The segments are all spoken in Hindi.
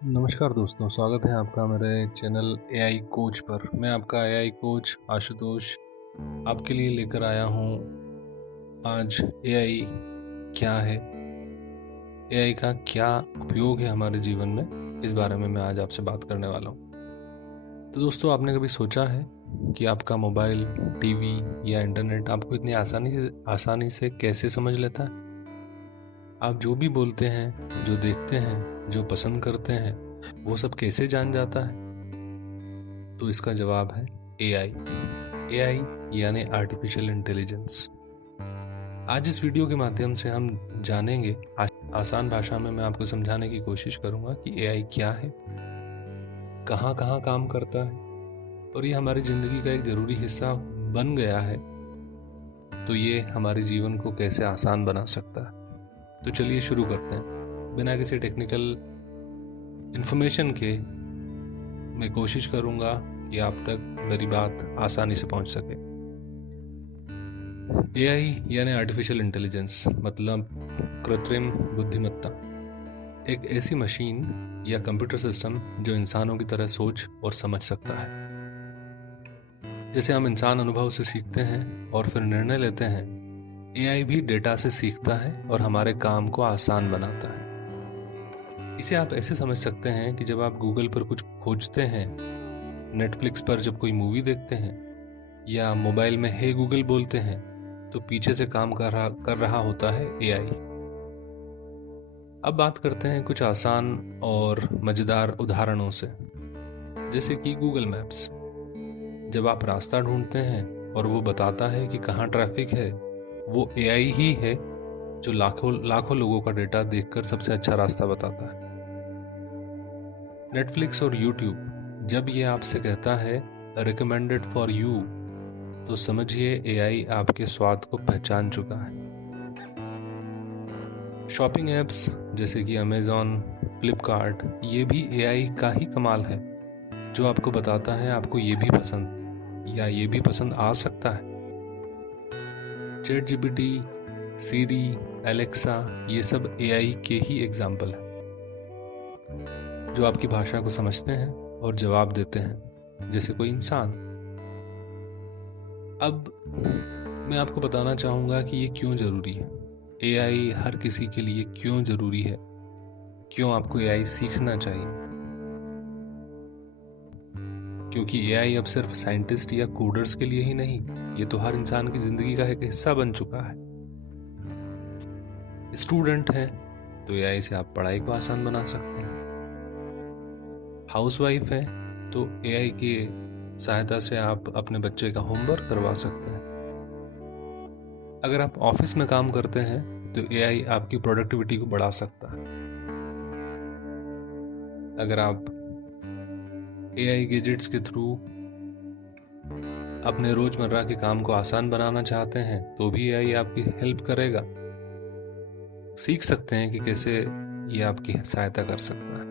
नमस्कार दोस्तों, स्वागत है आपका मेरे चैनल एआई कोच पर। मैं आपका एआई कोच आशुतोष आपके लिए लेकर आया हूँ आज एआई क्या है, एआई का क्या उपयोग है हमारे जीवन में, इस बारे में मैं आज आपसे बात करने वाला हूँ। तो दोस्तों, आपने कभी सोचा है कि आपका मोबाइल, टीवी या इंटरनेट आपको इतनी आसानी से कैसे समझ लेता है? आप जो भी बोलते हैं, जो देखते हैं, जो पसंद करते हैं, वो सब कैसे जान जाता है? तो इसका जवाब है एआई। एआई यानी आर्टिफिशियल इंटेलिजेंस। आज इस वीडियो के माध्यम से हम जानेंगे, आसान भाषा में मैं आपको समझाने की कोशिश करूंगा कि एआई क्या है, कहाँ कहाँ काम करता है और ये हमारी ज़िंदगी का एक ज़रूरी हिस्सा बन गया है, तो ये हमारे जीवन को कैसे आसान बना सकता है। तो चलिए शुरू करते हैं। बिना किसी टेक्निकल इन्फॉर्मेशन के मैं कोशिश करूंगा कि आप तक मेरी बात आसानी से पहुंच सके। एआई यानी आर्टिफिशियल इंटेलिजेंस मतलब कृत्रिम बुद्धिमत्ता, एक ऐसी मशीन या कंप्यूटर सिस्टम जो इंसानों की तरह सोच और समझ सकता है। जैसे हम इंसान अनुभव से सीखते हैं और फिर निर्णय लेते हैं, एआई भी डेटा से सीखता है और हमारे काम को आसान बनाता है। इसे आप ऐसे समझ सकते हैं कि जब आप गूगल पर कुछ खोजते हैं, नेटफ्लिक्स पर जब कोई मूवी देखते हैं या मोबाइल में हे गूगल बोलते हैं, तो पीछे से काम कर रहा होता है एआई। अब बात करते हैं कुछ आसान और मज़ेदार उदाहरणों से, जैसे कि गूगल मैप्स। जब आप रास्ता ढूंढते हैं और वो बताता है कि कहाँ ट्रैफिक है, वो एआई ही है जो लाखों लाखों लोगों का डेटा देखकर सबसे अच्छा रास्ता बताता है। नेटफ्लिक्स और यूट्यूब जब ये आपसे कहता है रिकमेंडेड फॉर यू, तो समझिए एआई आपके स्वाद को पहचान चुका है। शॉपिंग एप्स जैसे कि अमेज़ॉन, फ्लिपकार्ट, ये भी एआई का ही कमाल है, जो आपको बताता है आपको ये भी पसंद या ये भी पसंद आ सकता है। चैट जीपीटी, सीरी, एलेक्सा, ये सब एआई के ही एग्जाम्पल है, जो आपकी भाषा को समझते हैं और जवाब देते हैं जैसे कोई इंसान। अब मैं आपको बताना चाहूँगा कि ये क्यों ज़रूरी है, एआई हर किसी के लिए क्यों ज़रूरी है, क्यों आपको एआई सीखना चाहिए। क्योंकि एआई अब सिर्फ साइंटिस्ट या कोडर्स के लिए ही नहीं, ये तो हर इंसान की ज़िंदगी का एक हिस्सा बन चुका है। स्टूडेंट है तो एआई से आप पढ़ाई को आसान बना सकते हैं। हाउसवाइफ है तो एआई की सहायता से आप अपने बच्चे का होमवर्क करवा सकते हैं। अगर आप ऑफिस में काम करते हैं तो एआई आपकी प्रोडक्टिविटी को बढ़ा सकता है। अगर आप एआई गैजेट्स के थ्रू अपने रोजमर्रा के काम को आसान बनाना चाहते हैं, तो भी एआई आपकी हेल्प करेगा। सीख सकते हैं कि कैसे ये आपकी सहायता कर सकता है।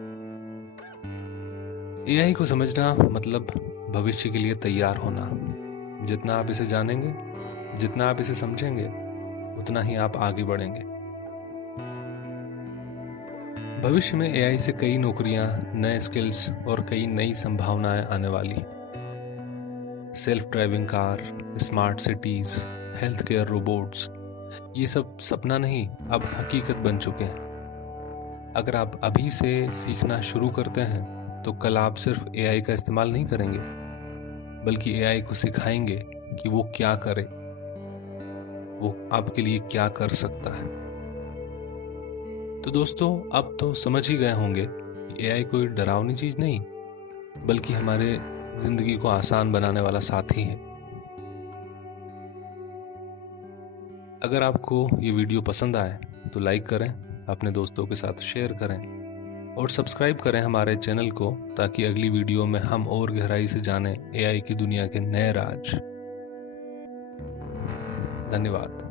एआई को समझना मतलब भविष्य के लिए तैयार होना। जितना आप इसे जानेंगे, जितना आप इसे समझेंगे, उतना ही आप आगे बढ़ेंगे। भविष्य में एआई से कई नौकरियां, नए स्किल्स और कई नई संभावनाएं आने वाली। Self driving car, smart cities, health care robots, ये सब सपना नहीं, अब हकीकत बन चुके हैं। अगर आप अभी से सीखना शुरू करते हैं तो कल आप सिर्फ एआई का इस्तेमाल नहीं करेंगे, बल्कि एआई को सिखाएंगे कि वो क्या करे, वो आपके लिए क्या कर सकता है। तो दोस्तों, अब तो समझ ही गए होंगे कि एआई कोई डरावनी चीज नहीं, बल्कि हमारे जिंदगी को आसान बनाने वाला साथी है। अगर आपको ये वीडियो पसंद आए तो लाइक करें, अपने दोस्तों के साथ शेयर करें और सब्सक्राइब करें हमारे चैनल को, ताकि अगली वीडियो में हम और गहराई से जानें एआई की दुनिया के नए राज। धन्यवाद।